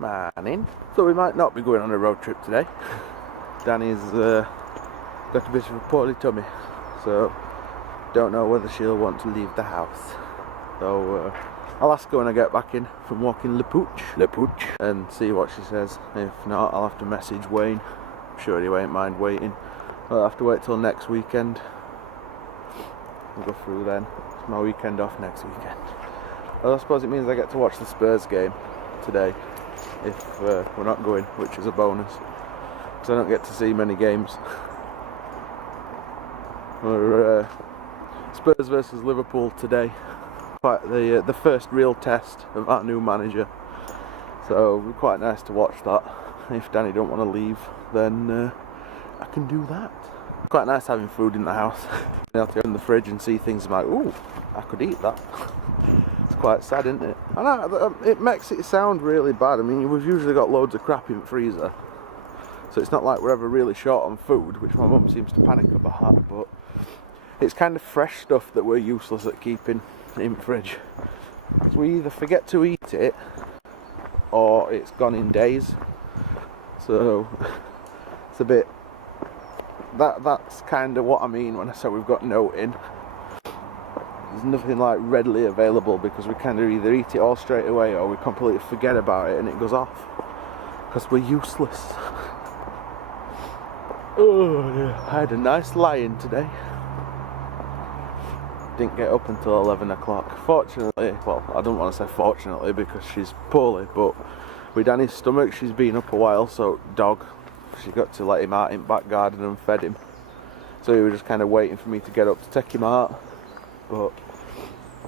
Morning. So we might not be going on a road trip today. Danny's got a bit of a poorly tummy, so don't know whether she'll want to leave the house. So I'll ask her when I get back in from walking Le Pooch, and see what she says. If not, I'll have to message Wayne. I'm sure he won't mind waiting. I'll have to wait till next weekend. We'll go through then. It's my weekend off next weekend. Well, I suppose it means I get to watch the Spurs game today, if we're not going, which is a bonus, because I don't get to see many games. We're Spurs versus Liverpool today, quite the first real test of our new manager, so it'll be quite nice to watch that. If Danny don't want to leave, then I can do that. Quite nice having food in the house. You have to open the fridge and see things I'm like, ooh, I could eat that. It's quite sad, isn't it? And it makes it sound really bad. I mean, we've usually got loads of crap in the freezer, so it's not like we're ever really short on food, which my mum seems to panic about, but it's kind of fresh stuff that we're useless at keeping in the fridge. Because we either forget to eat it, or it's gone in days. So it's a bit... That's kind of what I mean when I say we've got no in. There's nothing like readily available, because we kind of either eat it all straight away or we completely forget about it and it goes off. Because we're useless. Oh yeah, I had a nice lie-in today. Didn't get up until 11 o'clock. Fortunately, well, I don't want to say fortunately because she's poorly, but with Danny's stomach she's been up a while, so dog. She got to let him out in back garden and fed him. So he was just kind of waiting for me to get up to take him out. But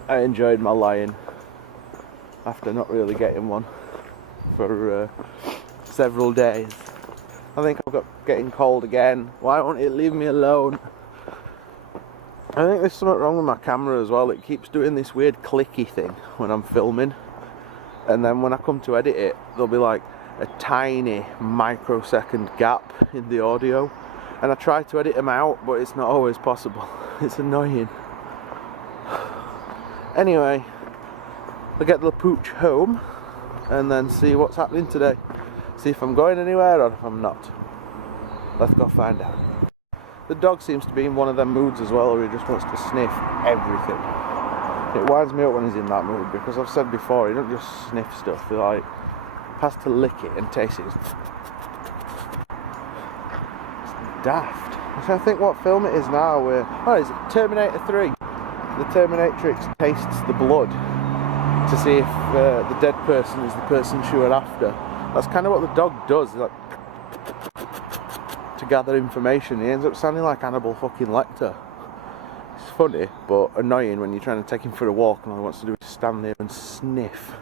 I enjoyed my lie-in after not really getting one for several days. I think I've got getting cold again. Why won't it leave me alone? I think there's something wrong with my camera as well. It keeps doing this weird clicky thing when I'm filming. And then when I come to edit it, there'll be like a tiny microsecond gap in the audio, and I try to edit them out, but it's not always possible. It's annoying. Anyway, I'll get the pooch home and then see what's happening today. See if I'm going anywhere or if I'm not. Let's go find out. The dog seems to be in one of them moods as well, where he just wants to sniff everything. It winds me up when he's in that mood, because I've said before, he don't just sniff stuff, he like has to lick it and taste it. It's daft. I'm trying to think what film it is now. Oh, it's Terminator 3. The Terminatrix tastes the blood to see if the dead person is the person she were after. That's kind of what the dog does, like, to gather information. He ends up sounding like Hannibal fucking Lecter. It's funny, but annoying when you're trying to take him for a walk and all he wants to do is stand there and sniff.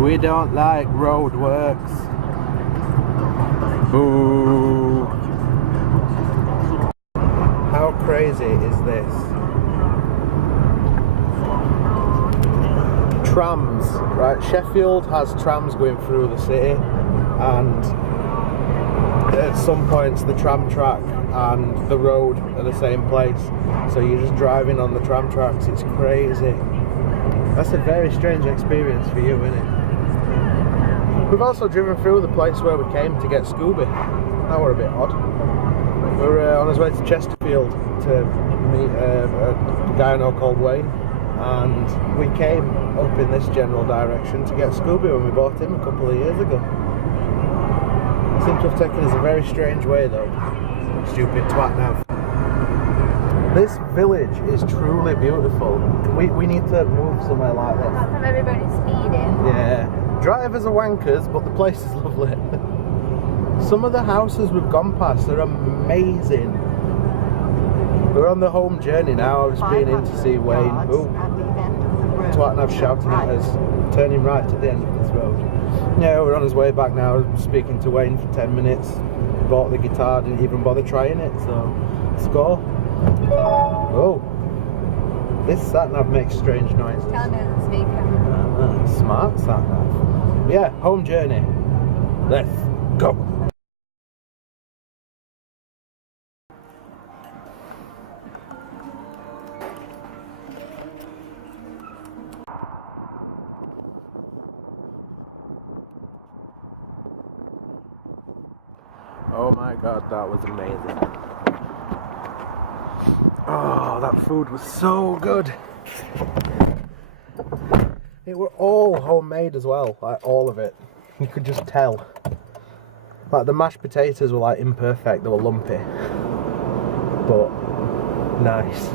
We don't like roadworks. Boo. How crazy is this? Trams, right? Sheffield has trams going through the city, and at some points the tram track and the road are the same place. So you're just driving on the tram tracks. It's crazy. That's a very strange experience for you, isn't it? We've also driven through the place where we came to get Scooby. That were a bit odd. We were on his way to Chesterfield to meet a guy I know called Wayne, and we came up in this general direction to get Scooby when we bought him a couple of years ago. It seems to have taken us a very strange way though. Stupid twat now. This village is truly beautiful. We need to move somewhere like this. Apart from everybody speeding. Yeah. Drivers are wankers, but the place is lovely. Some of the houses we've gone past are amazing. We're on the home journey now. I've just been in to see Wayne. Ooh. Twat and I've shouting at us, turning right at the end of this road. Yeah, we're on his way back now. Speaking to Wayne for 10 minutes. Bought the guitar, didn't even bother trying it, so let's go. Oh, this sat-nav makes strange noises. Tell me the speaker. Smart sat-nav. Yeah, home journey. Let's go. my god, that was amazing. Oh, that food was so good. It were all homemade as well, like all of it. You could just tell. Like the mashed potatoes were like imperfect, they were lumpy. But nice.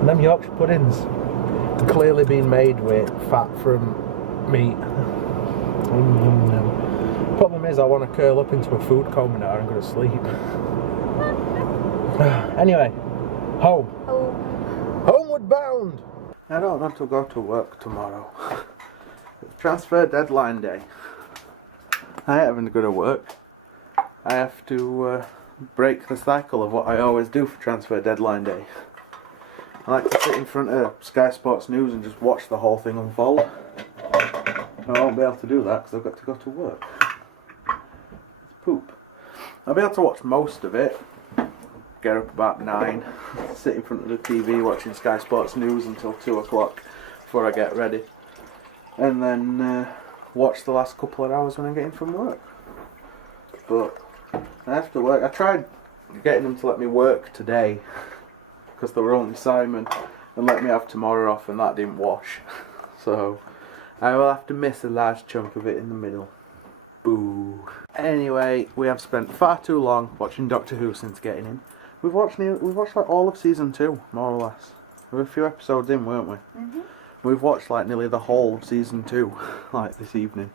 And them Yorkshire puddings, they're clearly been made with fat from meat. Problem is I want to curl up into a food coma now and go to sleep. Anyway, home. Homeward bound! I don't want to go to work tomorrow. It's transfer deadline day. I ain't having to go to work. I have to break the cycle of what I always do for transfer deadline day. I like to sit in front of Sky Sports News and just watch the whole thing unfold. I won't be able to do that because I've got to go to work. It's poop. I'll be able to watch most of it. Get up about 9, sit in front of the TV watching Sky Sports News until 2 o'clock before I get ready. And then watch the last couple of hours when I get in from work. But I have to work. I tried getting them to let me work today because they were only Simon and let me have tomorrow off, and that didn't wash. So I will have to miss a large chunk of it in the middle. Boo. Anyway, we have spent far too long watching Doctor Who since getting in. We've watched like all of season 2, more or less. We were a few episodes in, weren't we? Mm-hmm. We've watched like nearly the whole of season 2, like this evening.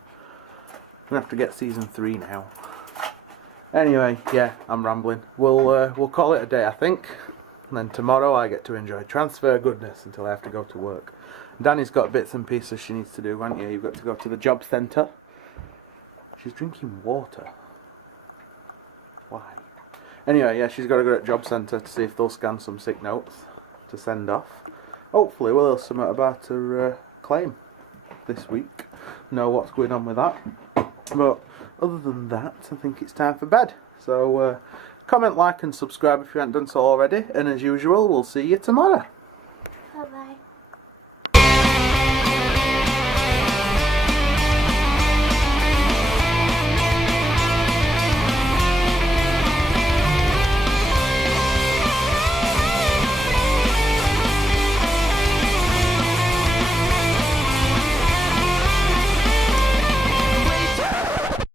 We're gonna have to get season 3 now. Anyway, yeah, I'm rambling. We'll call it a day, I think. And then tomorrow I get to enjoy transfer goodness until I have to go to work. Danny's got bits and pieces she needs to do, haven't you? You've got to go to the job centre. She's drinking water. Why? Anyway, yeah, she's got to go to the job centre to see if they'll scan some sick notes to send off. Hopefully we'll hear something about her claim this week. Know what's going on with that. But other than that, I think it's time for bed. So comment, like and subscribe if you haven't done so already. And as usual, we'll see you tomorrow.